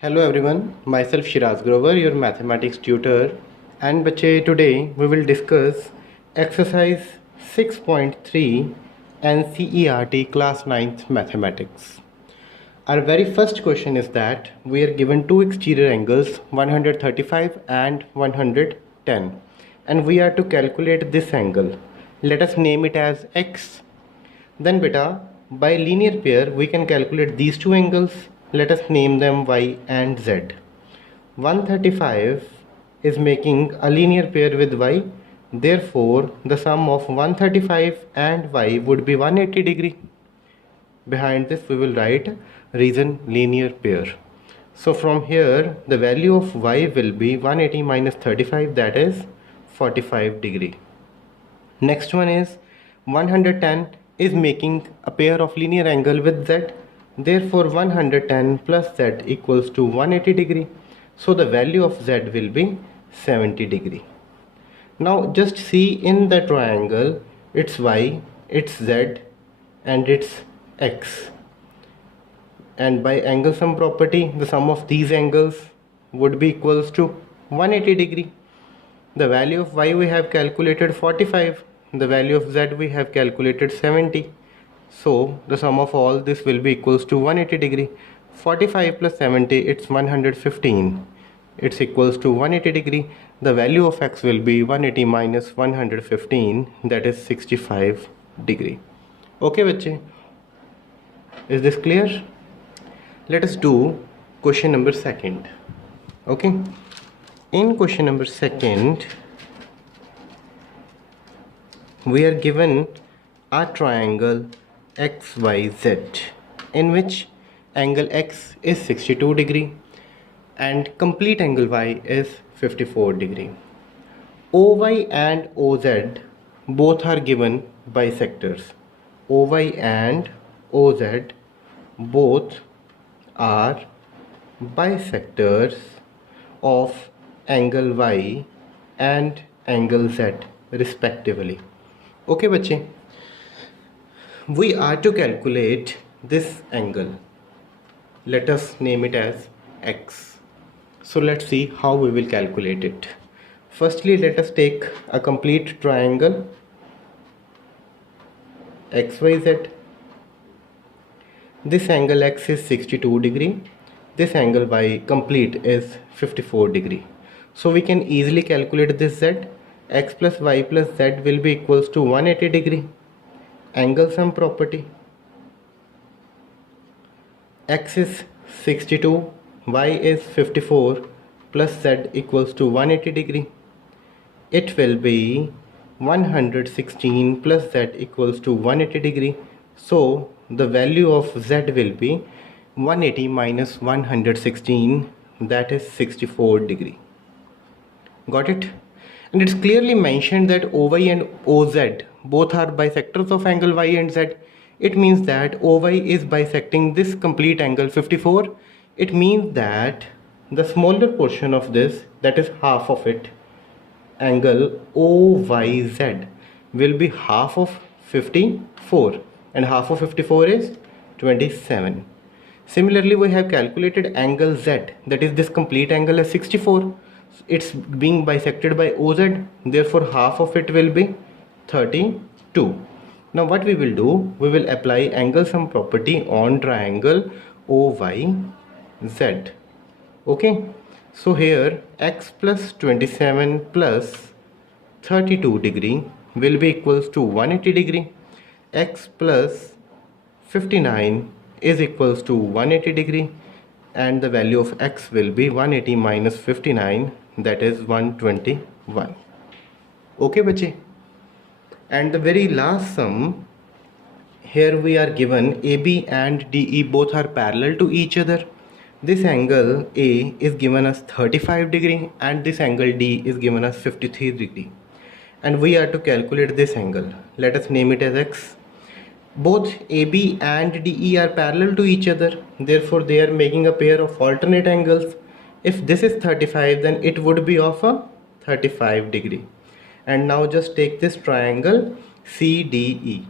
Hello everyone, myself Shiraz Grover, your mathematics tutor, and बच्चे today we will discuss exercise 6.3 NCERT class 9th mathematics. Our very first question is that we are given two exterior angles 135 and 110 and we are to calculate this angle. Let us name it as X. Then beta, by linear pair we can calculate these two angles. Let us name them Y and Z. 135 is making a linear pair with Y. Therefore, the sum of 135 and Y would be 180 degree. Behind this we will write reason linear pair. So from here the value of Y will be 180 minus 35, that is 45 degree. Next one is 110 is making a pair of linear angle with Z. Therefore 110 plus Z equals to 180 degree. So the value of Z will be 70 degree. Now just see in the triangle, it's Y, it's Z and it's X. And by angle sum property, the sum of these angles would be equals to 180 degree. The value of Y we have calculated 45. The value of Z we have calculated 70. So the sum of all this will be equals to 180 degree. 45 plus 70, it's 115. It's equals to 180 degree. The value of X will be 180 minus 115, that is 65 degree. Okay bachche, is this clear? Let us do question number second. Okay, in question number second we are given a triangle XYZ in which angle X is 62 degree and complete angle Y is 54 degree. OY and OZ both are given bisectors. OY and OZ both are bisectors of angle Y and angle Z respectively. Okay bachche, we are to calculate this angle. Let us name it as X. So let's see how we will calculate it. Firstly, let us take a complete triangle XYZ. This angle X is 62 degree. This angle Y complete is 54 degree. So we can easily calculate this Z. X plus Y plus Z will be equals to 180 degree. Angle sum property. X is 62, Y is 54 plus Z equals to 180 degree. It will be 116 plus Z equals to 180 degree. So the value of Z will be 180 minus 116, that is 64 degree. Got it? And it's clearly mentioned that OY and OZ both are bisectors of angle Y and Z. It means that OY is bisecting this complete angle 54. It means that the smaller portion of this, that is half of it, angle OYZ will be half of 54, and half of 54 is 27. Similarly, we have calculated angle Z, that is this complete angle as 64. It's being bisected by OZ, therefore half of it will be 32. Now what we will do, we will apply angle sum property on triangle OYZ. Okay, so here X plus 27 plus 32 degree will be equals to 180 degree. X plus 59 is equals to 180 degree, and the value of X will be 180 minus 59, that is 121. Okay bachche, and the very last sum, here we are given AB and DE both are parallel to each other. This angle A is given as 35 degree and this angle D is given as 53 degree, and we are to calculate this angle. Let us name it as X. Both AB and DE are parallel to each other, therefore they are making a pair of alternate angles. If this is 35, then it would be of a 35 degree. And now just take this triangle CDE.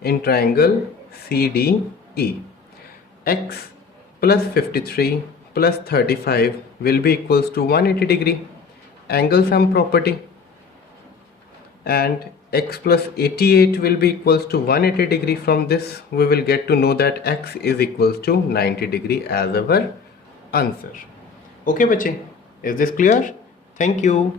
In triangle CDE, X plus 53 plus 35 will be equals to 180 degree. Angle sum property, and x plus 88 will be equals to 180 degree. From this we will get to know that x is equals to 90 degree as our answer. Okay bache, is this clear? Thank you.